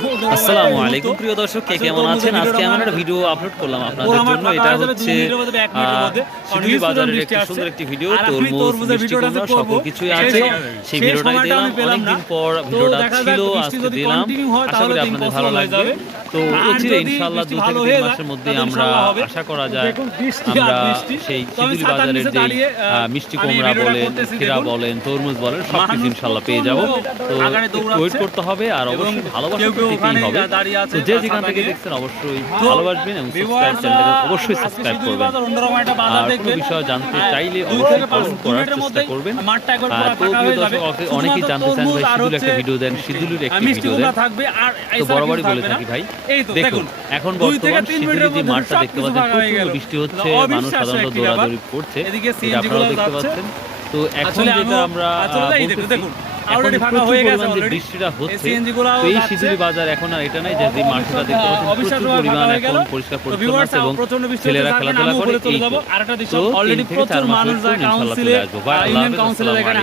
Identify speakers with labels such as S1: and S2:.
S1: আসসালামু আলাইকুম প্রিয় দর্শক কে কেমন আছেন? আজকে এমন একটা ভিডিও আপলোড করলাম আপনাদের জন্য। এটা হচ্ছে শিডুলি বাজারের একটি সুন্দর একটি ভিডিও তরমুজ কুমড়া সকল কিছুই আছে। সেই ভিডিওটাই দিলাম অনেকদিন পর ভিডিওটা ছিল আজকে দিলাম। আশা করি আপনাদের ভালো লাগবে। তো অচিরে ইনশাআল্লাহ দু থেকে তিন মাসের মধ্যে আমরা আশা করা যায় আমরা সেই শিডুলি বাজারের যে মিষ্টি কুমড়া বলেন ক্ষীরা বলেন তরমুজ বলেন সব কিছু ইনশাআল্লাহ পেয়ে যাব তো ওয়েট করতে হবে আর অবশ্যই ভালোবাসা
S2: কেউ কেউ
S1: তো
S2: ওখানে
S1: দিতেই হবে তো যে যেখান থেকে দেখছেন অবশ্যই ভালোবাসবেন এবং সাবস্ক্রাইব চ্যানেলটাকে অবশ্যই সাবস্ক্রাইব করবেন। আর কোনো বিষয় জানতে চাইলে অবশ্যই কমেন্ট করার চেষ্টা করবেন। আর তো প্রিয় দর্শক অনেকেই জানতে চান ভাই একটা ভিডিও দেন একটি ভিডিও দেন। তো বরাবরই বলে থাকি ভাই। দেখুন
S2: দেখুন।
S1: এখন বর্তমান
S2: তিন
S1: যে মাঠটা দেখতে পাচ্ছেন প্রচুর বৃষ্টি হচ্ছে মানুষ সাধারণত দৌড়াদৌড়ি করছে। আপনারাও দেখতে পাচ্ছেন। তো এখন যেটা আমরা
S2: দেখুন,
S1: যে
S2: ফাঁকা হয়ে গেছে
S1: পরিমাণ বৃষ্টিটা হচ্ছে
S2: এই CNG গুলাও
S1: তো এই
S2: যাচ্ছে।
S1: শিডিউলি বাজার এখন আর এটা নাই যে যে মাঠটা দেখতে পাচ্ছেন পরিমাণ এখন পরিষ্কার পরিচ্ছন্ন আছে এবং
S2: প্রচণ্ড বৃষ্টি
S1: ছেলেরা
S2: হচ্ছে,
S1: খেলাধুলা
S2: আমি
S1: করে
S2: চলে
S1: এই
S2: যাব।
S1: তো।
S2: দৃশ্য,
S1: তো
S2: already
S1: তিন থেকে চার
S2: প্রচুর মানুষ এখানে।